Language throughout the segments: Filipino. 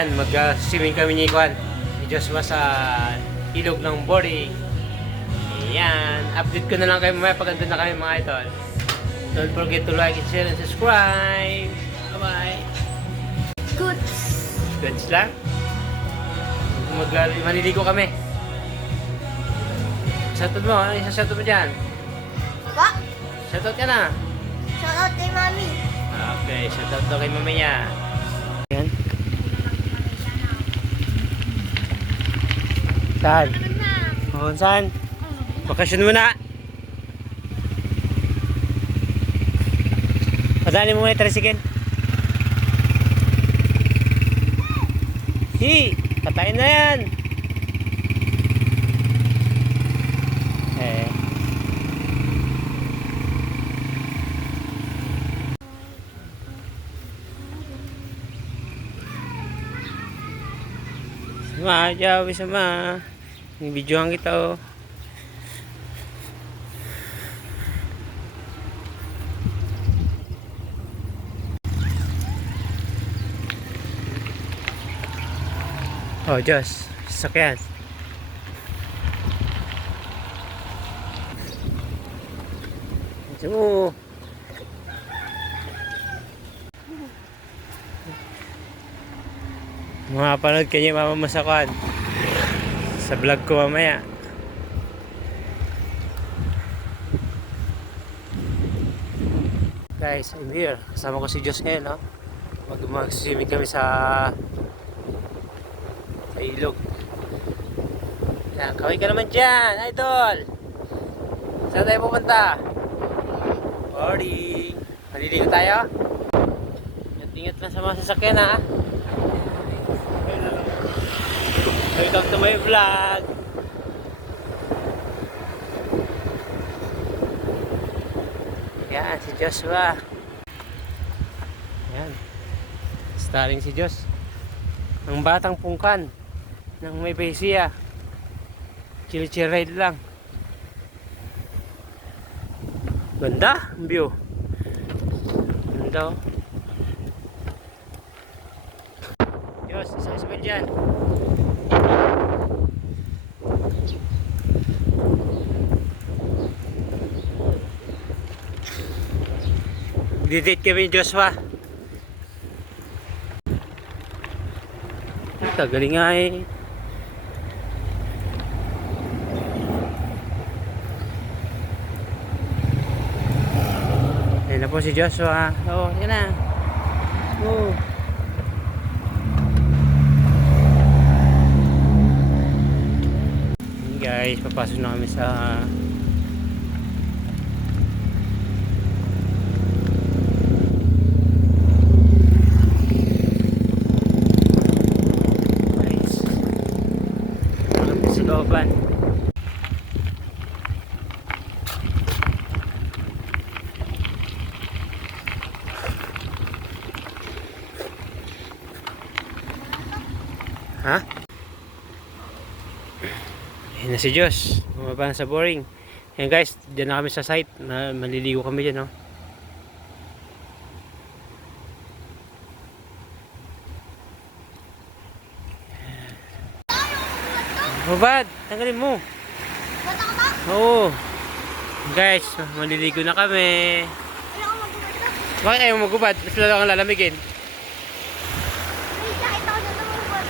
Yan, mag-swimming kami ni Kwan. Ni Joshua sa ilog ng Bori. Yan, update ko na lang kayo mamaya pag andun na kami mga idol. Don't forget to like and share and subscribe. Bye-bye. Goods. Goods lang. Maniligo kami. Shoutout mo, ano yung shoutout mo dyan? Ba? Shoutout ka na. Shoutout kay Mami. Okay, shoutout daw kay mama niya. Yan. Saan? Oo, saan? Bakasyon muna. Padaanin mo muna yung tricycle. Hi! Patayin na yan! Sama, Jawi sama. Nibidyohan kita oh. Oh, Diyos. Sasakyan. Sumo. Mapapanood kayo mama masakan sa vlog ko mamaya. Guys, I'm here. Kasama ko si Diyos ngayon, no? Mag-swimming kami sa ilog. Yan, kawin ka naman dyan, idol! Saan tayo pupunta? Boarding! Maliligo tayo? Ingat lang sa mga sasakyan, ha? Welcome to my vlog. Yan, si Joshua. Yan. Starring si Josh. Ang batang pungkan ng may Baysiya. Chill-chill ride lang. Ganda ang view. Ganda oh. Josh, isang spell dyan. Didate kami ni Joshua. Kagaling nga eh. Ayan na po si Joshua. Oh, yan na. Oh. Guys, papasok na kami sa looban. Ha? Ayan na si Diyos. Bumaba na sa boring. Ayan guys, dyan na kami sa site. Maliligo kami dyan, no? Mabad, tanggalin mo. Bata ka ba? Oo. Guys, maliligo na kami. Ayaw ko magubad. Bakit ayaw magubad? Mas lalo kang lalamigin. Ay, kahit ako na namumubad.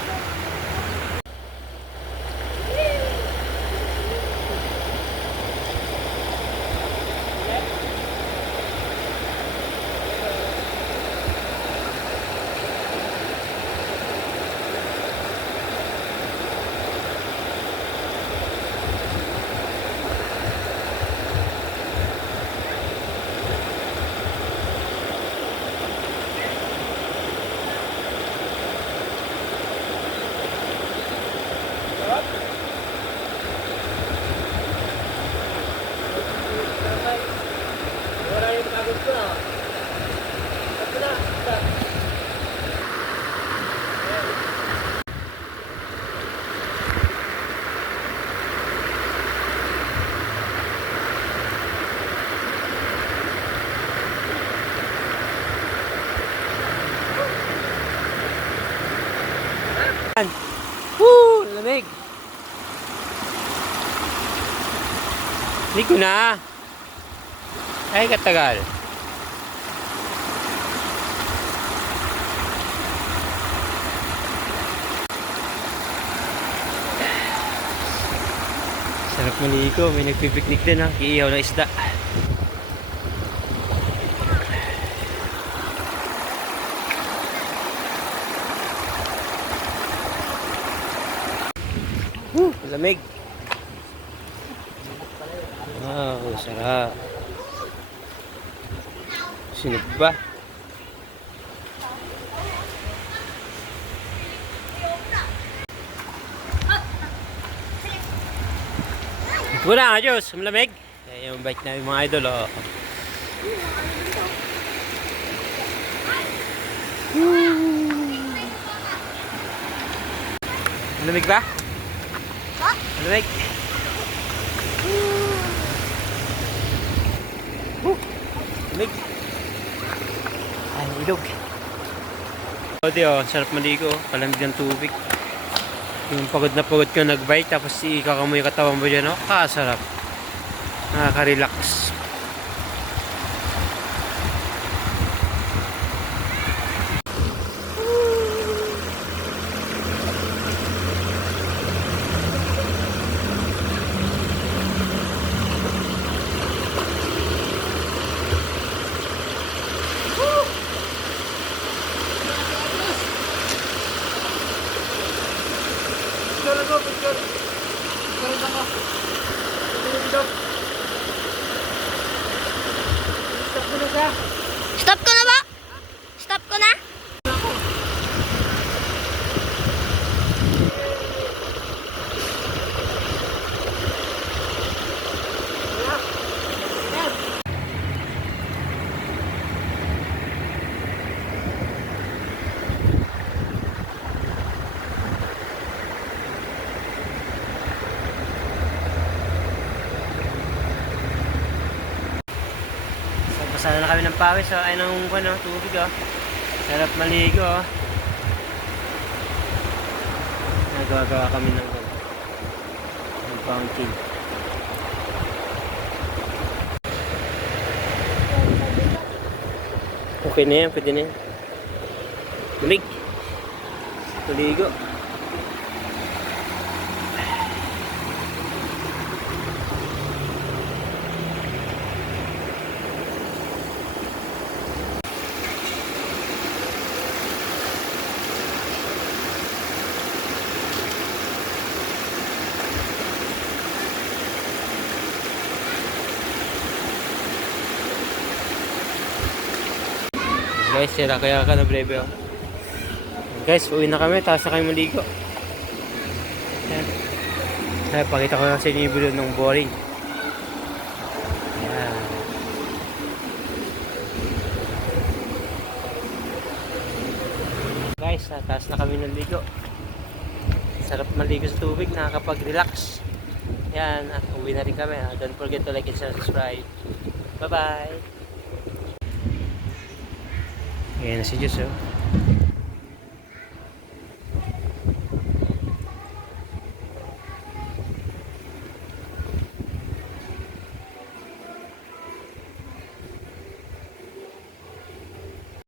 Ligo na. Ay, katagal. Sarap maligo. May nagpipiknik din ha. Iihaw na isda. Lamig. Wow, sarap. Sinip ba? Ito na, Diyos. Malamig. Kaya yung bike namin mga idol, oh. Malamig ba? Malamig. Malamig. Ay, ilog. Oh, sarap maligo. Palamig ng tubig. Yung pagod na pagod ka nag-bike tapos ikakamoy yung katawan mo dyan, oh. Kasarap. Nakaka-relax. Stop ko na ba? Stop ko na? Basa na kami ng pawis, oh. Ay ng tubig, oh. Sarap maligo, oh. Nagawa kami ng fountain. Okay na yan, pwede na yan. Lamig. Maligo. Guys, sira kaya ka na breve, oh. Guys, uwi na kami, tapos na kami maligo. Ayan. Ayan, pakita ko na sa inyo yung video ng boring. Ayan. Guys, taas na kami ng ligo. Sarap maligo sa tubig, nakakapag-relax. Ayan, at uwi na rin kami. Don't forget to like and subscribe. Bye-bye! Ayan na si Diyos, oh.